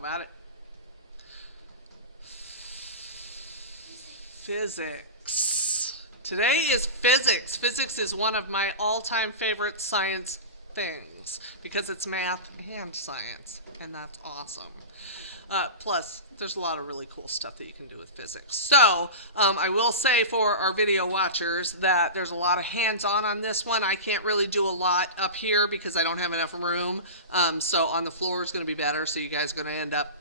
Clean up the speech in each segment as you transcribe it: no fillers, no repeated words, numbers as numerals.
about it? Physics. Today is physics. Physics is one of my all-time favorite science things because it's math and science, and that's awesome. Plus, there's a lot of really cool stuff that you can do with physics. So, I will say for our video watchers that there's a lot of hands-on on this one. I can't really do a lot up here because I don't have enough room. So on the floor is going to be better, so you guys are going to end up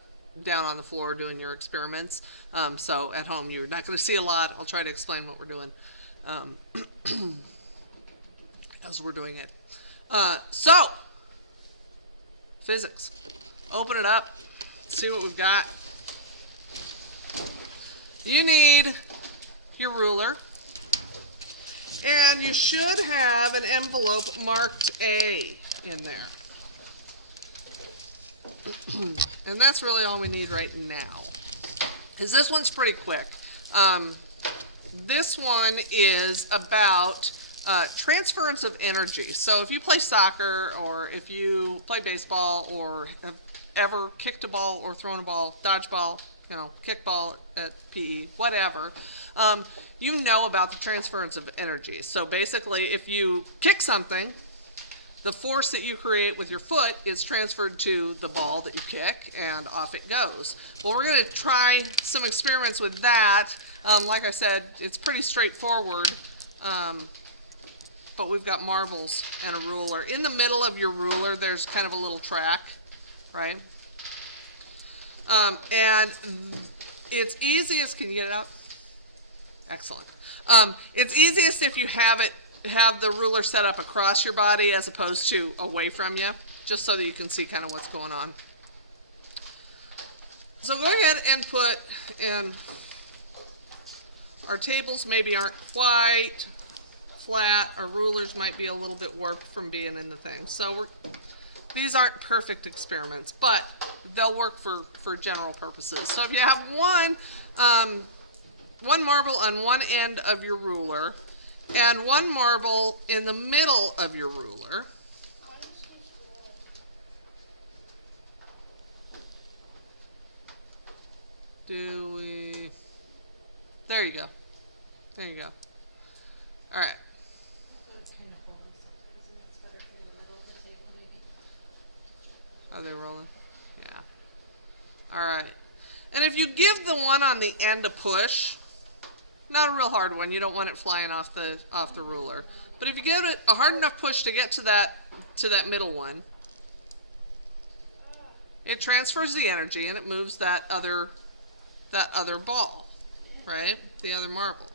down on the floor doing your experiments. So at home you're not going to see a lot. I'll try to explain what we're doing as we're doing it. So, physics. Open it up. See what we've got. You need your ruler, and you should have an envelope marked A in there. And that's really all we need right now. Is this one's pretty quick. This one is about transference of energy. So if you play soccer, or if you play baseball, or have ever kicked a ball or thrown a ball, dodgeball, kickball at PE, whatever, you know about the transference of energy. So basically, if you kick something, the force that you create with your foot is transferred to the ball that you kick, and off it goes. Well, we're going to try some experiments with that. Like I said, it's pretty straightforward, but we've got marbles and a ruler. In the middle of your ruler, there's kind of a little track, right? And it's easiest, can you get it out? Excellent. It's easiest if you have the ruler set up across your body as opposed to away from you, just so that you can see kind of what's going on. So go ahead and put in, our tables maybe aren't quite flat, our rulers might be a little bit warped from being in the thing. So these aren't perfect experiments, but they'll work for general purposes. So if you have one marble on one end of your ruler, and one marble in the middle of your ruler, there you go. There you go. All right. Are they rolling? Yeah. All right. And if you give the one on the end a push, not a real hard one, you don't want it flying off the ruler. But if you give it a hard enough push to get to that middle one, it transfers the energy and it moves that other ball, right? The other marble.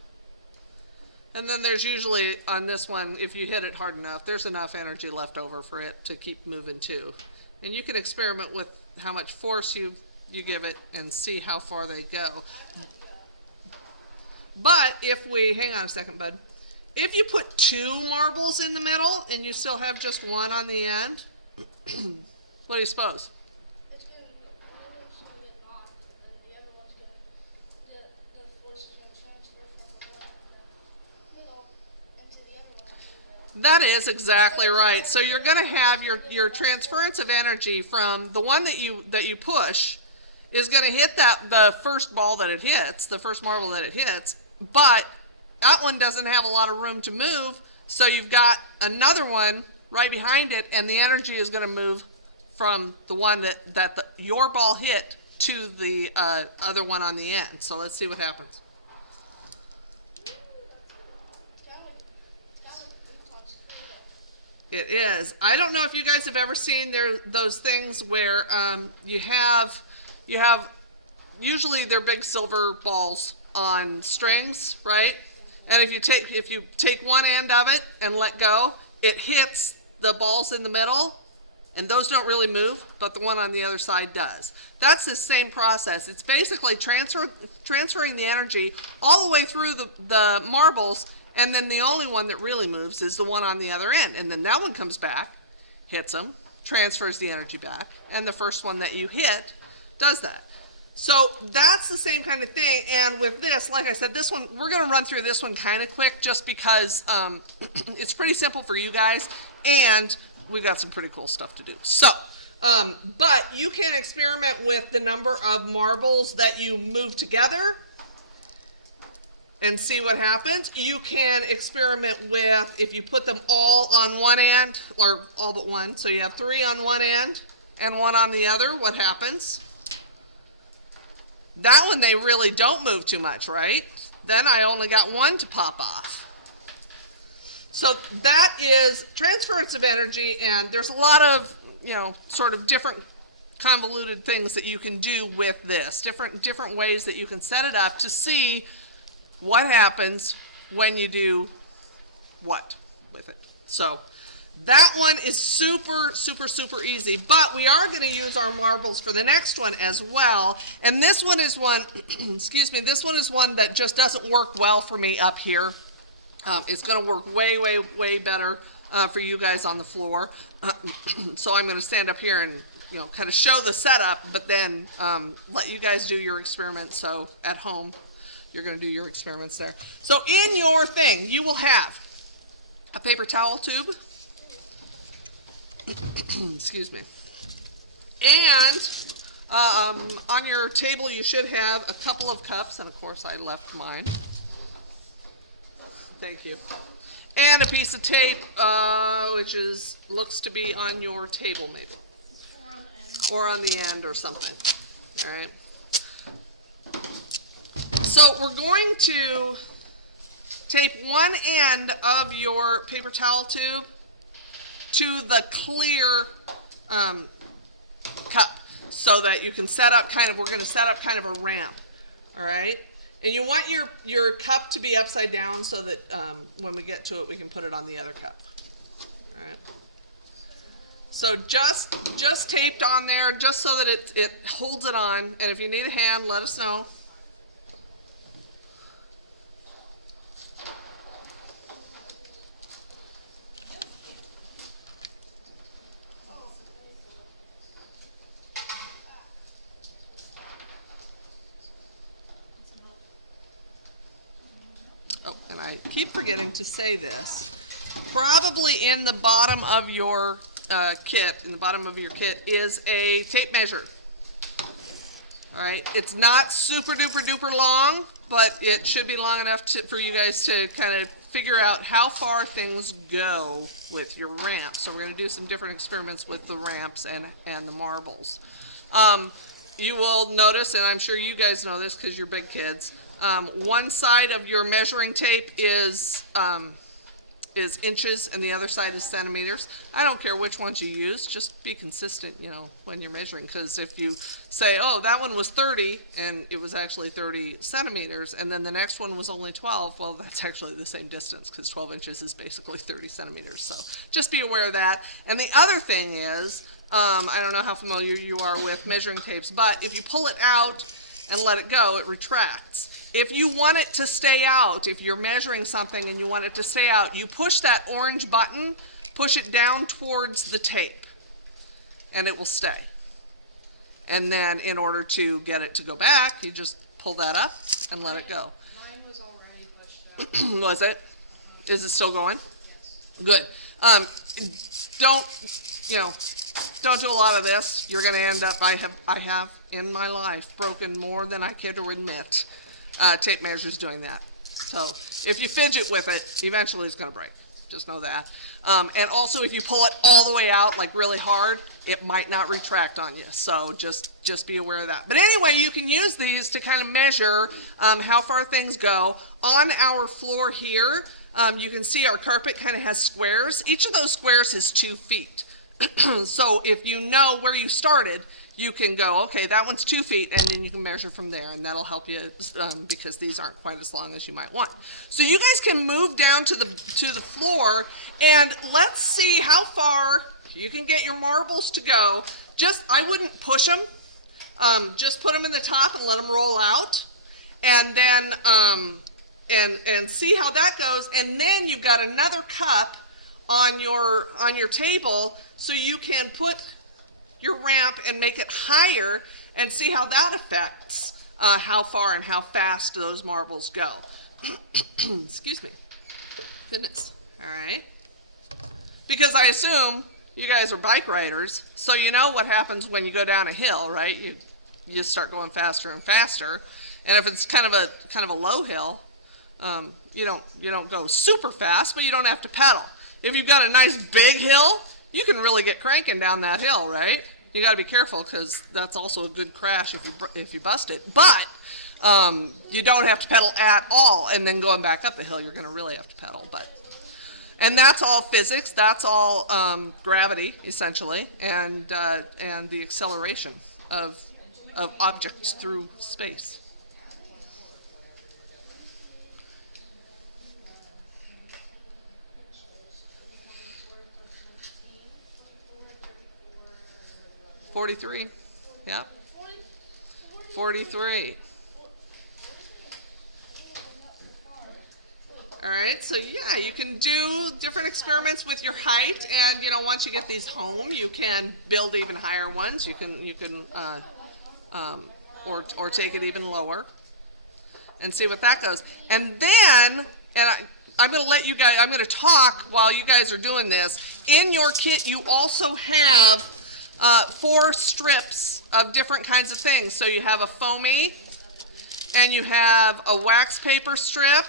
And then there's usually, on this one, if you hit it hard enough, there's enough energy left over for it to keep moving too. And you can experiment with how much force you give it and see how far they go. But if we, hang on a second, bud. If you put two marbles in the middle and you still have just one on the end, what do you suppose? It's going to, one of them's going to get knocked, and the other one's going to, the force is going to transfer from the one in the middle into the other one. That is exactly right. So you're going to have your transference of energy from the one that you push is going to hit the first ball that it hits, the first marble that it hits, but that one doesn't have a lot of room to move, so you've got another one right behind it, and the energy is going to move from the one that your ball hit to the other one on the end. So let's see what happens. It is. I don't know if you guys have ever seen those things where you have usually they're big silver balls on strings, right? And if you take one end of it and let go, it hits the balls in the middle, and those don't really move, but the one on the other side does. That's the same process. It's basically transferring the energy all the way through the marbles, and then the only one that really moves is the one on the other end. And then that one comes back, hits them, transfers the energy back, and the first one that you hit does that. So that's the same kind of thing, and with this, like I said, this one, we're going to run through this one kind of quick just because it's pretty simple for you guys, and we've got some pretty cool stuff to do. So But you can experiment with the number of marbles that you move together and see what happens. You can experiment with if you put them all on one end, or all but one, so you have 3 on one end and 1 on the other, what happens? That one they really don't move too much, right? Then I only got 1 to pop off. So that is transference of energy, and there's a lot of, sort of different convoluted things that you can do with this, different ways that you can set it up to see what happens when you do what with it. So that one is super, super, super easy, but we are going to use our marbles for the next one as well. And this one is one, excuse me, this one is one that just doesn't work well for me up here. It's going to work way, way, way better for you guys on the floor. So I'm going to stand up here and, kind of show the setup, but then let you guys do your experiments. So at home, you're going to do your experiments there. So in your thing, you will have a paper towel tube. Excuse me. And on your table, you should have a couple of cups, and of course I left mine. Thank you. And a piece of tape, which looks to be on your table maybe, or on the end or something. All right. So we're going to tape one end of your paper towel tube to the clear cup, so that you can set up we're going to set up kind of a ramp. All right. And you want your cup to be upside down so that when we get to it, we can put it on the other cup. All right. So just taped on there, just so that it holds it on. And if you need a hand, let us know. Oh, and I keep forgetting to say this. Probably in the bottom of your kit, is a tape measure. All right, it's not super duper duper long, but it should be long enough for you guys to kind of figure out how far things go with your ramp. So we're going to do some different experiments with the ramps and the marbles. You will notice, and I'm sure you guys know this because you're big kids, one side of your measuring tape is inches and the other side is centimeters. I don't care which ones you use, just be consistent, when you're measuring, because if you say, oh, that one was 30 and it was actually 30 centimeters, and then the next one was only 12, well, that's actually the same distance, because 12 inches is basically 30 centimeters. So just be aware of that. And the other thing is, I don't know how familiar you are with measuring tapes, but if you pull it out and let it go, it retracts. If you want it to stay out, if you're measuring something and you want it to stay out, you push that orange button, push it down towards the tape, and it will stay. And then in order to get it to go back, you just pull that up and let it go. Mine was already pushed out. Was it? Is it still going? Yes. Good. Don't do a lot of this. You're going to end up, I have in my life broken more than I care to admit. Tape measures doing that. So if you fidget with it, eventually it's going to break. Just know that. And also, if you pull it all the way out, like really hard, it might not retract on you. So just be aware of that. But anyway, you can use these to kind of measure how far things go. On our floor here, you can see our carpet kind of has squares. Each of those squares is 2 feet. So if you know where you started, you can go, okay, that one's 2 feet, and then you can measure from there, and that'll help you because these aren't quite as long as you might want. So you guys can move down to the floor, and let's see how far you can get your marbles to go. I wouldn't push them. Just put them in the top and let them roll out, and then and see how that goes. And then you've got another cup on your table, so you can put your ramp and make it higher and see how that affects how far and how fast those marbles go. Excuse me. Goodness. All right. Because I assume You guys are bike riders, so you know what happens when you go down a hill, right? You just start going faster and faster, and if it's kind of a low hill, you don't go super fast, but you don't have to pedal. If you've got a nice big hill, you can really get cranking down that hill, right? You got to be careful because that's also a good crash if you bust it. But you don't have to pedal at all, and then going back up the hill, you're going to really have to pedal. And that's all physics. That's all gravity, essentially, and the acceleration of objects through space. $43. Yep. 43. All right, so yeah, you can do different experiments with your height, and once you get these home, you can build even higher ones. You can or take it even lower, and see what that goes. And then, I'm going to let you guys. I'm going to talk while you guys are doing this. In your kit, you also have 4 strips of different kinds of things. So you have a foamy, and you have a wax paper strip.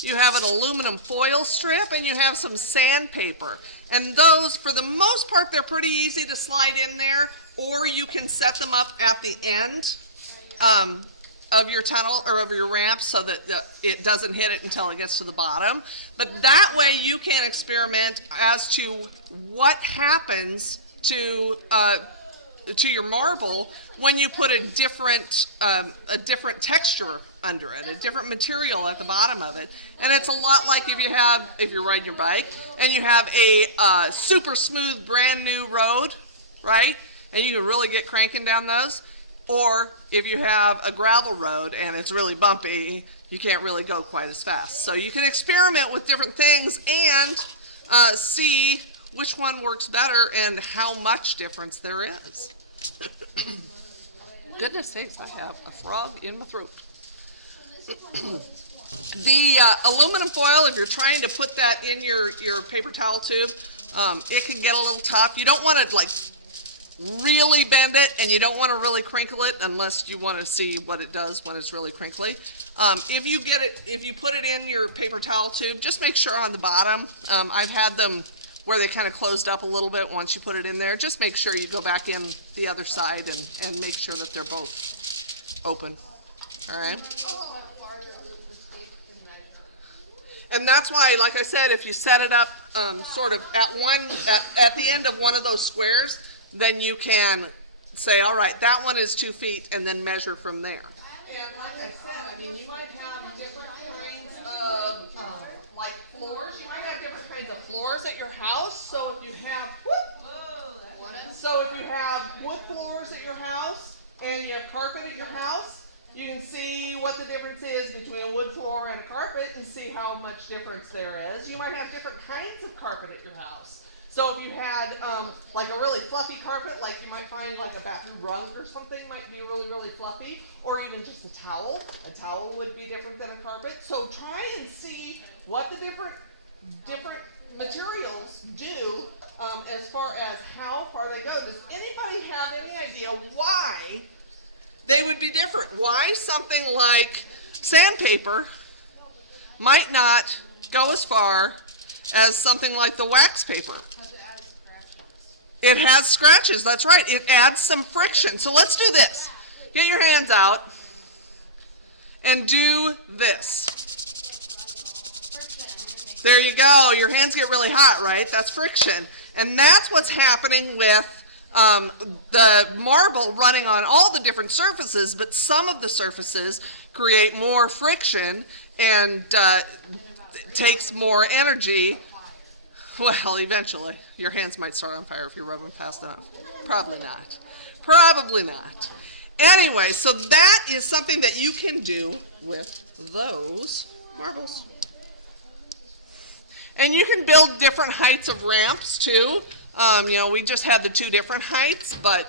You have an aluminum foil strip, and you have some sandpaper. And those, for the most part, they're pretty easy to slide in there, or you can set them up at the end of your tunnel or of your ramp so that it doesn't hit it until it gets to the bottom. But that way you can experiment as to what happens to your marble when you put a different texture under it, a different material at the bottom of it. And it's a lot like if you ride your bike and you have a super smooth brand new road, right? And you can really get cranking down those. Or if you have a gravel road and it's really bumpy, you can't really go quite as fast. So you can experiment with different things and see which one works better and how much difference there is. Goodness sakes, I have a frog in my throat. The aluminum foil, if you're trying to put that in your paper towel tube, it can get a little tough. You don't want to really bend it, and you don't want to really crinkle it unless you want to see what it does when it's really crinkly. If you put it in your paper towel tube, just make sure on the bottom. I've had them where they kind of closed up a little bit once you put it in there. Just make sure you go back in the other side and make sure that they're both open. All right. And that's why, like I said, if you set it up sort of at the end of one of those squares, then you can say, all right, that one is 2 feet, and then measure from there. And like I said, you might have different kinds of floors. You might have different kinds of floors at your house. So if you have wood floors at your house and you have carpet at your house, you can see what the difference is between a wood floor and a carpet and see how much difference there is. You might have different kinds of carpet at your house. So if you had a really fluffy carpet, like you might find like a bathroom rug or something might be really, really fluffy, or even just a towel. A towel would be different than a carpet. So try and see what the different materials do as far as how far they go. Does anybody have any idea why they would be different? Why something like sandpaper might not go as far as something like the wax paper? It has scratches, that's right. It adds some friction. So let's do this. Get your hands out and do this. There you go. Your hands get really hot, right? That's friction. And that's what's happening with the marble running on all the different surfaces, but some of the surfaces create more friction and takes more energy. Well, eventually. Your hands might start on fire if you're rubbing fast enough. Probably not. Probably not. Anyway, so that is something that you can do with those marbles. And you can build different heights of ramps too. We just had the 2 different heights, but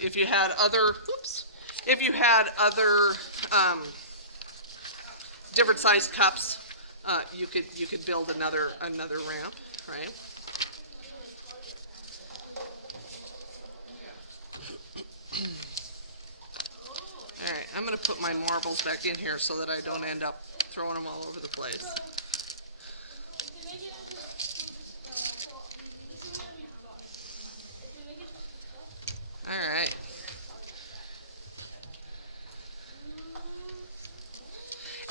if you had other, different sized cups, you could build another ramp, right? All right, I'm gonna put my marbles back in here so that I don't end up throwing them all over the place. All right.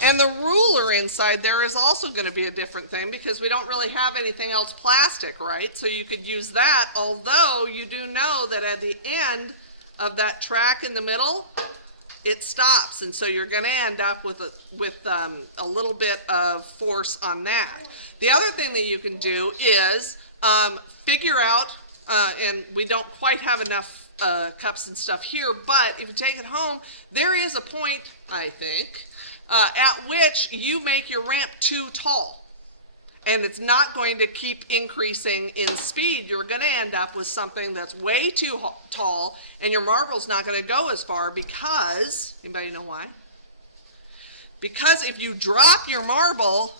And the ruler inside there is also going to be a different thing because we don't really have anything else plastic, right? So you could use that, although you do know that at the end of that track in the middle, it stops, and so you're going to end up with a little bit of force on that. The other thing that you can do is figure out, and we don't quite have enough cups and stuff here, but if you take it home, there is a point, I think, at which you make your ramp too tall. And it's not going to keep increasing in speed. You're going to end up with something that's way too tall, and your marble's not going to go as far because, anybody know why? Because if you drop your marble,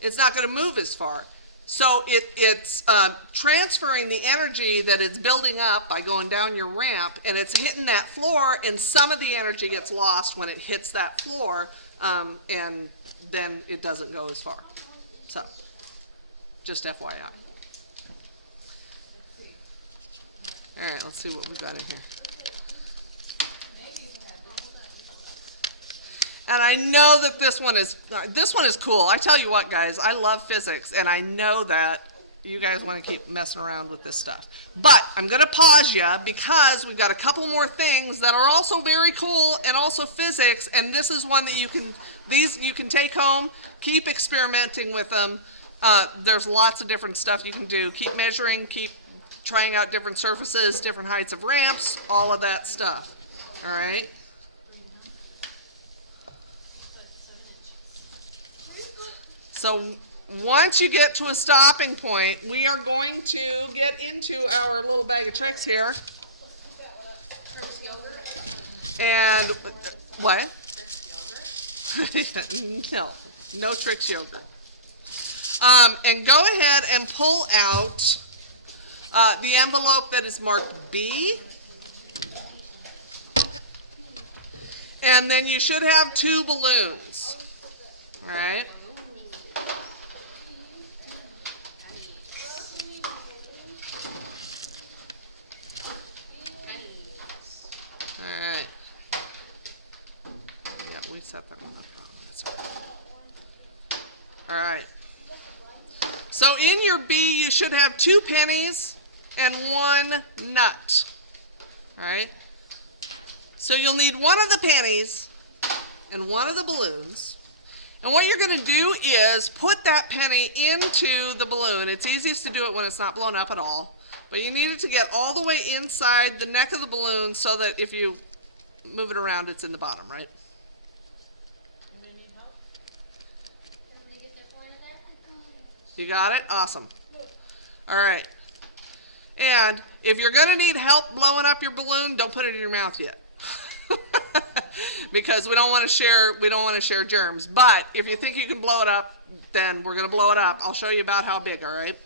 it's not going to move as far. So it's transferring the energy that it's building up by going down your ramp, and it's hitting that floor, and some of the energy gets lost when it hits that floor, and then it doesn't go as far. So, just FYI. All right, let's see what we've got in here. And I know that this one is cool. I tell you what, guys, I love physics, and I know that you guys want to keep messing around with this stuff. But I'm going to pause you because we've got a couple more things that are also very cool and also physics, and this is one that you can take home, keep experimenting with them. There's lots of different stuff you can do. Keep measuring, keep trying out different surfaces, different heights of ramps, all of that stuff. All right? So once you get to a stopping point, we are going to get into our little bag of tricks here. And what? No tricks yogurt. And go ahead and pull out the envelope that is marked B. And then you should have 2 balloons. All right? Set that one up wrong. That's all right. So in your B, you should have 2 pennies and 1 nut. All right. So you'll need 1 of the pennies and 1 of the balloons. And what you're going to do is put that penny into the balloon. It's easiest to do it when it's not blown up at all. But you need it to get all the way inside the neck of the balloon so that if you move it around, it's in the bottom, right? You got it? Awesome. All right. And if you're going to need help blowing up your balloon, don't put it in your mouth yet. Because we don't want to share germs. But if you think you can blow it up, then we're going to blow it up. I'll show you about how big, all right?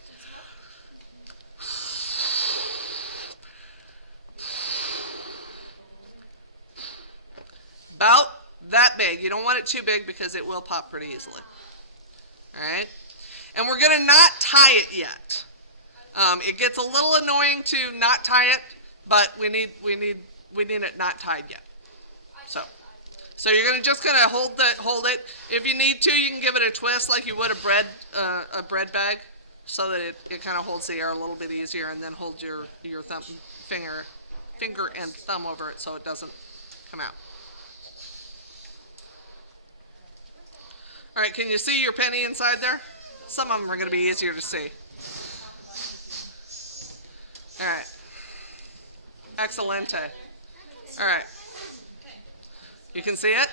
About that big. You don't want it too big because it will pop pretty easily. All right? And we're going to not tie it yet. It gets a little annoying to not tie it, but we need it not tied yet. So you're just going to hold it. If you need to, you can give it a twist like you would a bread bag, so that it kind of holds the air a little bit easier, and then hold your finger and thumb over it so it doesn't come out. All right, can you see your penny inside there? Some of them are going to be easier to see. All right. Excelente. All right. You can see it?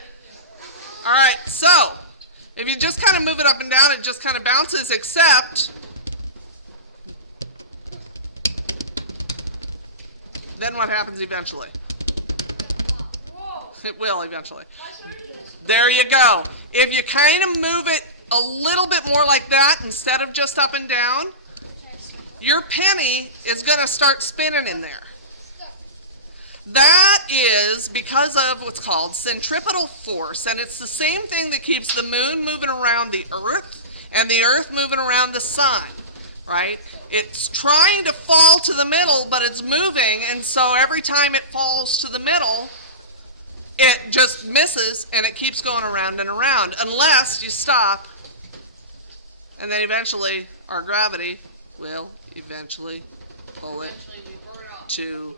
All right, so if you just kind of move it up and down, it just kind of bounces, except then what happens eventually? It will eventually. There you go. If you kind of move it a little bit more like that instead of just up and down, your penny is going to start spinning in there. that is because of what's called centripetal force, and it's the same thing that keeps the moon moving around the earth and the earth moving around the sun, right? It's trying to fall to the middle, but it's moving, and so every time it falls to the middle, it just misses, and it keeps going around and around, unless you stop, and then eventually our gravity will eventually pull it Eventually we burn up. to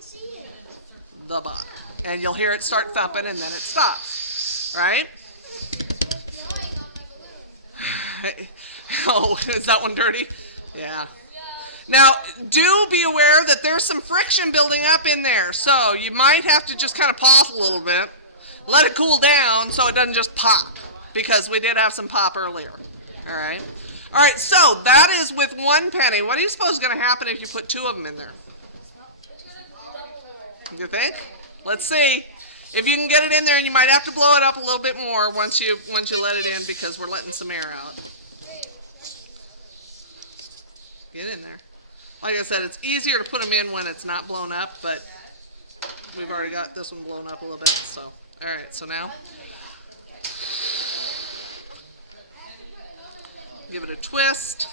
the bottom. And you'll hear it start thumping, and then it stops, right? It's flying on my balloon. Oh, is that one dirty? Yeah. Yeah. Now, do be aware that there's some friction building up in there, so you might have to just kind of pause a little bit, let it cool down so it doesn't just pop, because we did have some pop earlier. All right? All right, so that is with 1 penny. What do you suppose is going to happen if you put 2 of them in there? It's gonna do double. You think? Let's see. If you can get it in there, and you might have to blow it up a little bit more once you let it in, because we're letting some air out. Get in there. Like I said, it's easier to put them in when it's not blown up, but we've already got this one blown up a little bit, so. All right, so now, give it a twist.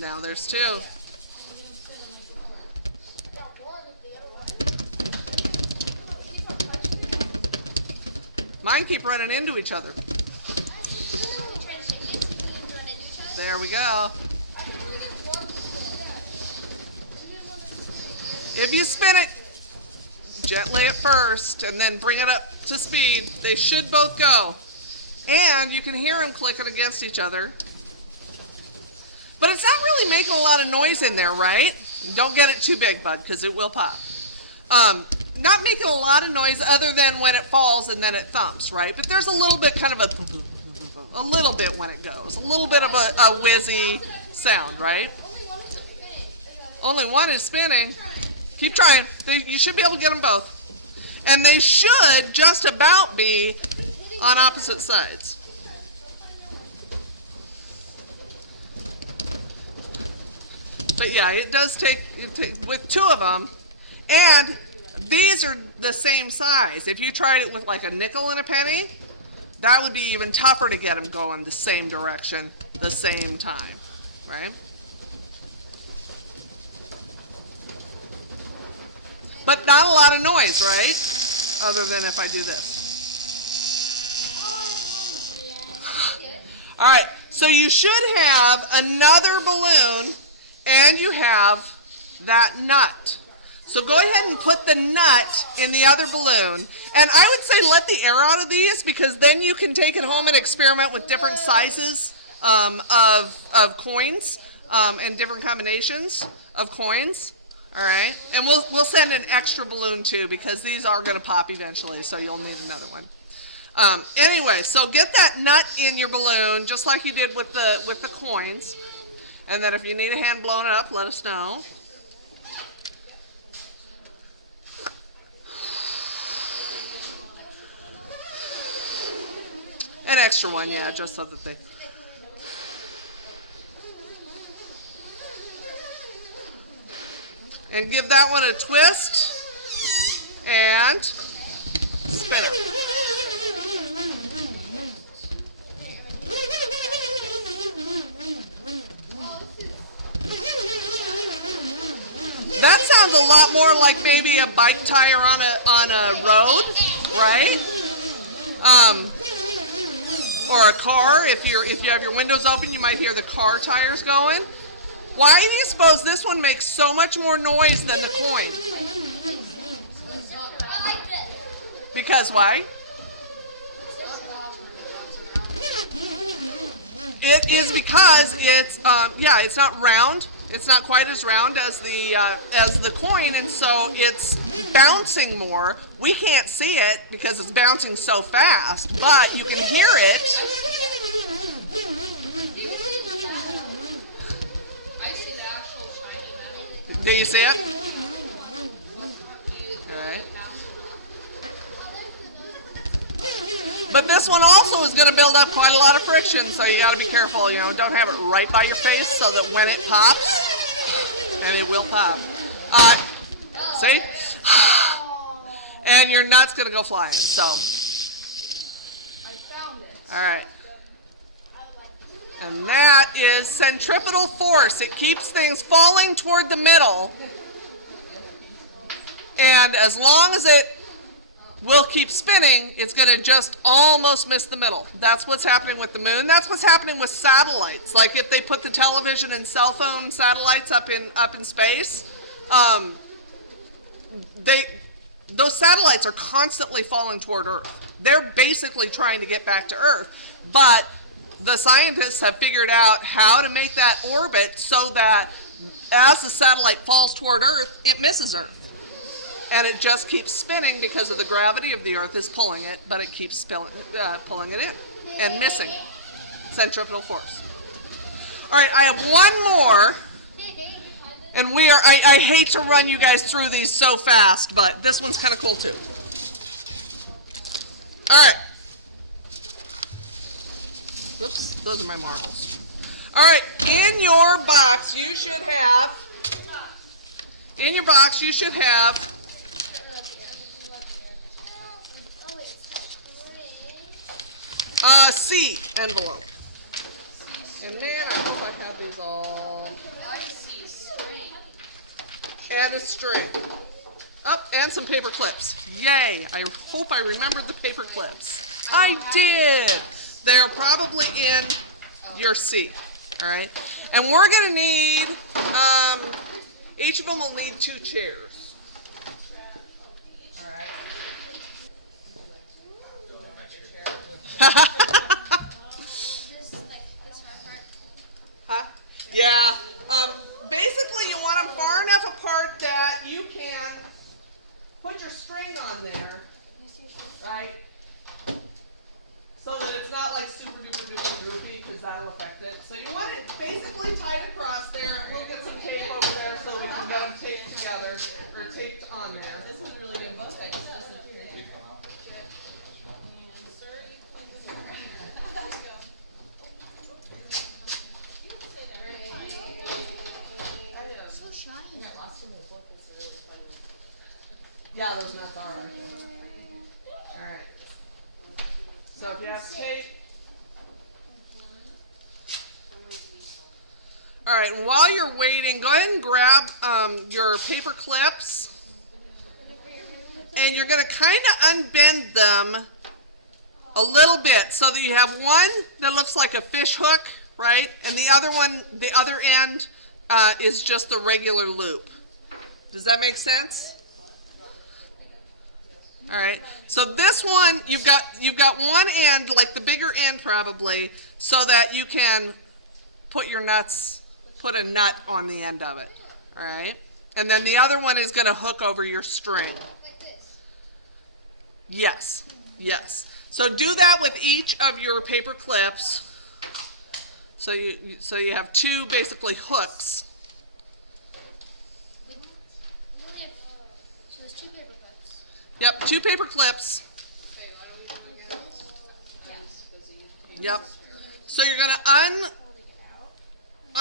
Now there's 2. I got one, the other one. Keep on touching it. Mine keep running into each other. There we go. If you spin it gently at first and then bring it up to speed, they should both go. And you can hear them clicking against each other. But it's not really making a lot of noise in there, right? Don't get it too big, bud, because it will pop. Not making a lot of noise other than when it falls and then it thumps, right? But there's a little bit kind of a little bit when it goes. A little bit of a whizzy sound, right? Only one is spinning. Keep trying. You should be able to get them both. And they should just about be on opposite sides. But yeah, it does take with 2 of them, and these are the same size. If you tried it with like a nickel and a penny, that would be even tougher to get them going the same direction, the same time, right? But not a lot of noise, right? Other than if I do this. All right, so you should have another balloon, and you have that nut. So go ahead and put the nut in the other balloon. And I would say let the air out of these, because then you can take it home and experiment with different sizes of coins and different combinations of coins. All right, and we'll send an extra balloon too, because these are going to pop eventually, so you'll need another one. Anyway, so get that nut in your balloon just like you did with the coins, and then if you need a hand blown up, let us know. An extra one, yeah, just so that they. And give that one a twist and spin it. That sounds a lot more like maybe a bike tire on a road, right? Or a car. If you have your windows open, you might hear the car tires going. Why do you suppose this one makes so much more noise than the coin? I like this. Because why? It is because it's it's not round. It's not quite as round as the coin, and so it's bouncing more. We can't see it because it's bouncing so fast, but you can hear it. I see the actual shiny metal. Do you see it? All right. But But this one also is going to build up quite a lot of friction, so you got to be careful. Don't have it right by your face so that when it pops, and it will pop. See? And your nut's going to go flying. So, I found it. all right. And that is centripetal force. It keeps things falling toward the middle. And as long as it will keep spinning, it's going to just almost miss the middle. That's what's happening with the moon. That's what's happening with satellites. Like if they put the television and cell phone satellites up in space, those satellites are constantly falling toward Earth. They're basically trying to get back to Earth. But the scientists have figured out how to make that orbit so that as the satellite falls toward Earth, it misses Earth. And it just keeps spinning because of the gravity of the Earth is pulling it, but it keeps pulling it in and missing centripetal force. All right, I have one more, and I hate to run you guys through these so fast, but this one's kind of cool too. All right. Oops, those are my marbles. All right, in your box you should have, C envelope. And man, I hope I have these all. I see string. And a string. Oh, and some paper clips. Yay, I hope I remembered the paper clips. I did. They're probably in your C, all right? And we're gonna need, each of them will need 2 chairs. Huh? Yeah. Basically, you want them far enough apart that you can put your string on there, right? So that it's not like super duper duper droopy, because that'll affect it. So you want it basically tied across there, and we'll get some tape over there so we can get them taped together, or taped on there. This was a really good book. I just disappeared. So shiny. Yeah, those nuts are. All right. So if you have tape. All right, and while you're waiting, go ahead and grab your paper clips. And you're going to kind of unbend them a little bit so that you have one that looks like a fish hook, right? And the other one, the other end is just the regular loop. Does that make sense? All right. So this one, you've got one end, like the bigger end probably, so that you can put a nut on the end of it. All right. And then the other one is going to hook over your string. Like this. Yes. Yes. So do that with each of your paper clips. So you have 2 basically hooks. So there's 2 paper clips. Yep, 2 paper clips. Okay, what do we do again? Yes. Yep. So you're going to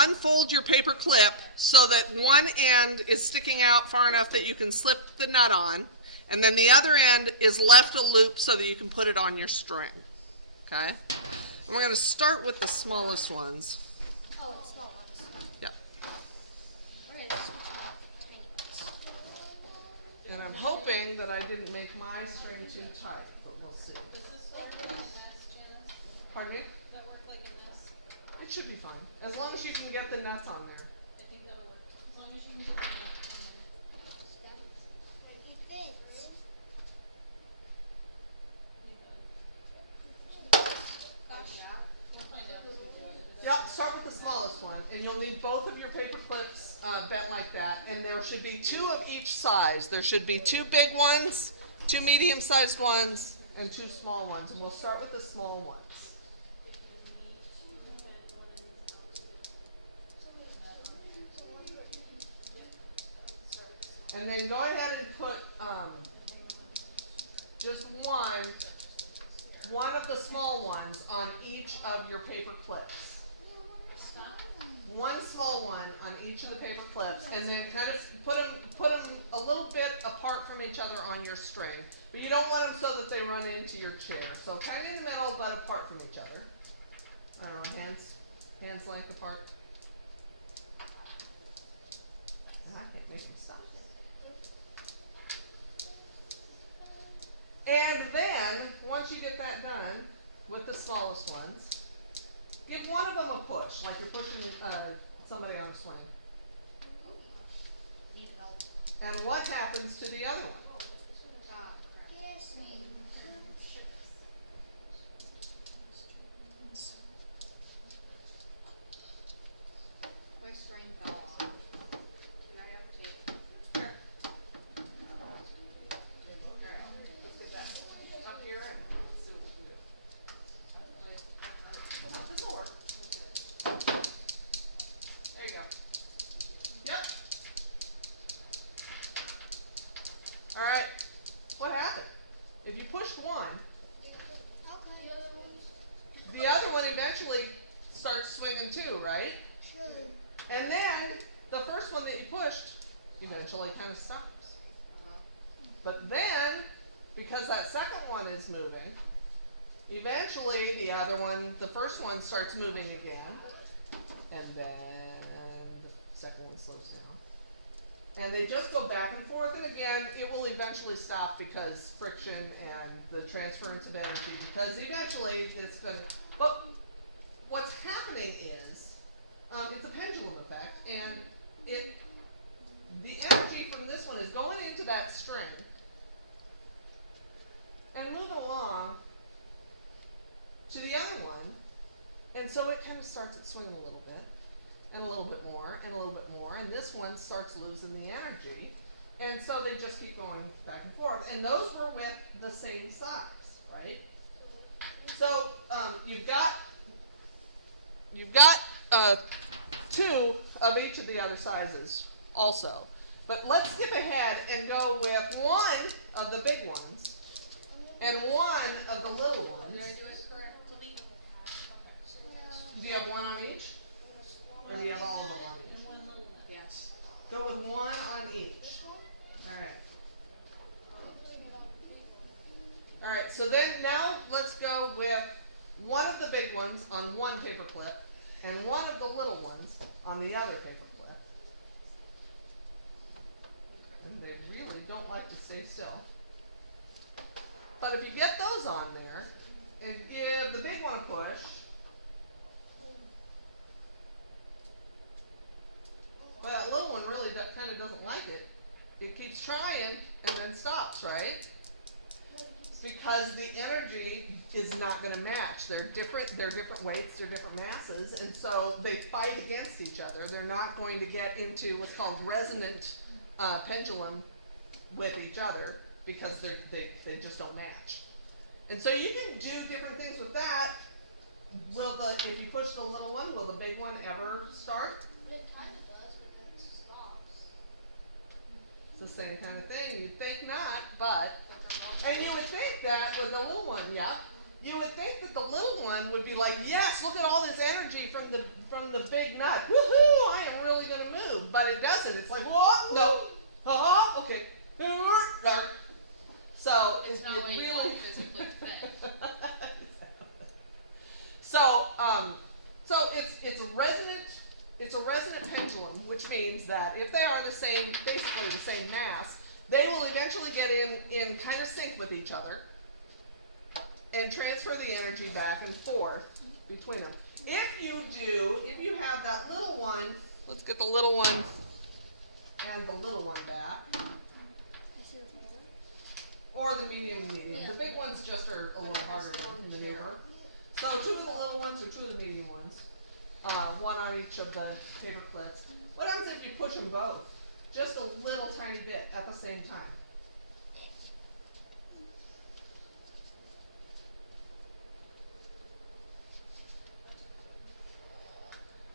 unfold your paper clip so that one end is sticking out far enough that you can slip the nut on, and then the other end is left a loop so that you can put it on your string. Okay? And we're going to start with the smallest ones. Oh, it's small ones. Yeah. We're gonna tiny ones. And I'm hoping that I didn't make my string too tight, but we'll see. Does this work like a mess, Janice? Pardon me? Does that work like a mess? It should be fine, as long as you can get the nuts on there. I think that'll work. As long as you can get the Yep, start with the smallest one, and you'll need both of your paper clips bent like that, and there should be 2 of each size. There should be 2 big ones, 2 medium-sized ones, and 2 small ones, and we'll start with the small ones. And then go ahead and put just one the small ones on each of your paper clips. One small one on each of the paper clips, and then kind of put them a little bit apart from each other on your string. But you don't want them so that they run into your chair. So kind of in the middle, but apart from each other. I don't know, hands length apart. And I can't make them stop. And then, once you get that done with the smallest ones, give one of them a push, like you're pushing somebody on a swing. And what happens to the other one? My string fell off. Can I have tape? Here. Alright, let's get that up here and let's see what we can do. This'll work. There you go. Yep. Alright, what happened? If you pushed one, the other one eventually starts swinging too, right? And then the first one that you pushed eventually kind of stops. But then, because that second one is moving, eventually the other one, the first one starts moving again, and then the second one slows down. And they just go back and forth, and again, it will eventually stop because friction and the transference of energy, because eventually it's going to, but what's happening is, it's a pendulum effect, and the energy from this one is going into that string and moving along to the other one, and so it kind of starts it swinging a little bit, and a little bit more, and a little bit more, and this one starts losing the energy, and so they just keep going back and forth, and those were with the same size, right? So you've got two of each of the other sizes also. But let's skip ahead and go with one of the big ones and one of the little ones. Did I do it correctly? Do you have one on each? Or do you have all of them on each? Yes. Go with one on each. Alright. Alright, so then now let's go with one of the big ones on one paper clip and one of the little ones on the other paper clip. And they really don't like to stay still. But if you get those on there and give the big one a push, but that little one really kind of doesn't like it. It keeps trying and then stops, right? Because the energy is not going to match. They're different weights, they're different masses, and so they fight against each other. They're not going to get into what's called resonant pendulum with each other because they just don't match. And so you can do different things with that. If you push the little one, will the big one ever start? It kind of does, but then it stops. It's the same kind of thing. You'd think not, but and you would think that with the little one, yeah. You would think that the little one would be like, yes, look at all this energy from the big nut. Woohoo! I am really going to move. But it doesn't. It's like, what? No. Okay. So It's not what you really physically fit. So it's a resonant pendulum, which means that if they are basically the same mass, they will eventually get in kind of sync with each other and transfer the energy back and forth between them. If you have that little one, let's get the little one and the little one back, or the medium. The big ones just are a little harder to maneuver. So two of the little ones or two of the medium ones, one on each of the paper clips. What happens if you push them both? Just a little tiny bit at the same time.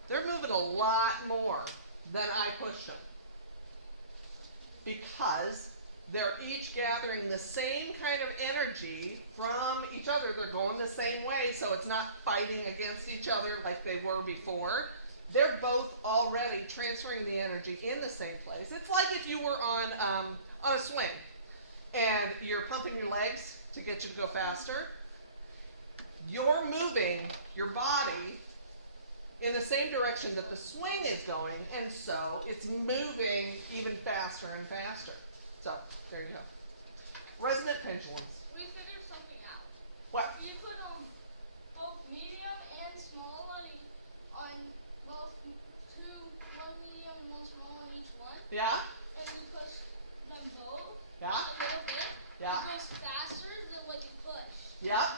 They're moving a lot more than I pushed them because They're each gathering the same kind of energy from each other. They're going the same way, so it's not fighting against each other like they were before. They're both already transferring the energy in the same place. It's like if you were on a swing and you're pumping your legs to get you to go faster. You're moving your body in the same direction that the swing is going, and so it's moving even faster and faster. So, there you go. Resonant pendulums. We figured something out. What? You put both medium and small on both one medium and one small on each one, Yeah? and you push them both Yeah? a little bit. Yeah? It goes faster than what you push. Yep.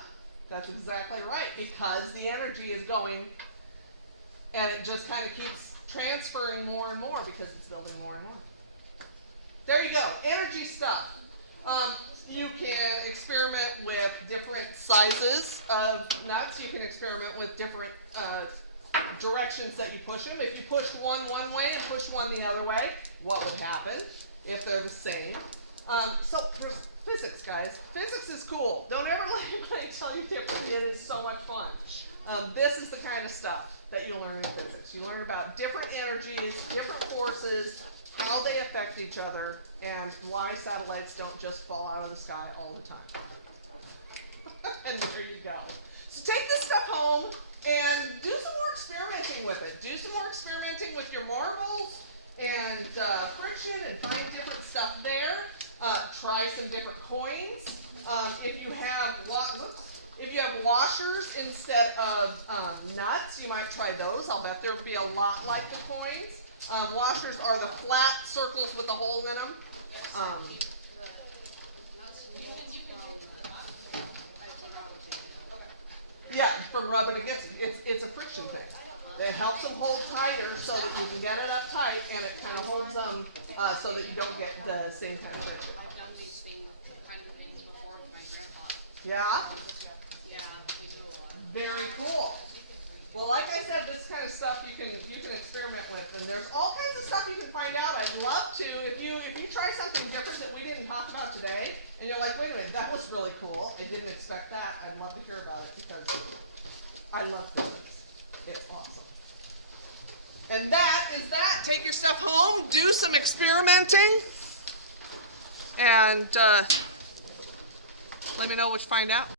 That's exactly right, because the energy is going, and it just kind of keeps transferring more and more because it's building more and more. There you go, energy stuff. You can experiment with different sizes of nuts. You can experiment with different directions that you push them. If you pushed one way and pushed one the other way, what would happen if they're the same? So physics, guys. Physics is cool. Don't ever let anybody tell you different. It is so much fun. This is the kind of stuff that you learn in physics. You learn about different energies, different forces, how they affect each other, and why satellites don't just fall out of the sky all the time. And there you go. So take this stuff home and do some more experimenting with it. Do some more experimenting with your marbles and friction and find different stuff there. Try some different coins. If you have washers instead of nuts, you might try those. I'll bet there'll be a lot like the coins. Washers are the flat circles with a hole in them. Yeah, from rubbing against it. It's a friction thing. It helps them hold tighter so that you can get it up tight, and it kind of holds them so that you don't get the same kind of friction. I've done these kind of things before with my grandpa. Yeah? Yeah, we do a lot. Very cool. Well, like I said, this kind of stuff you can experiment with, and there's all kinds of stuff you can find out. I'd love to if you try something different that we didn't talk about today, and you're like, wait a minute, that was really cool. I didn't expect that. I'd love to hear about it because I love physics. It's awesome. And that is that. Take your stuff home, do some experimenting, and let me know what you find out.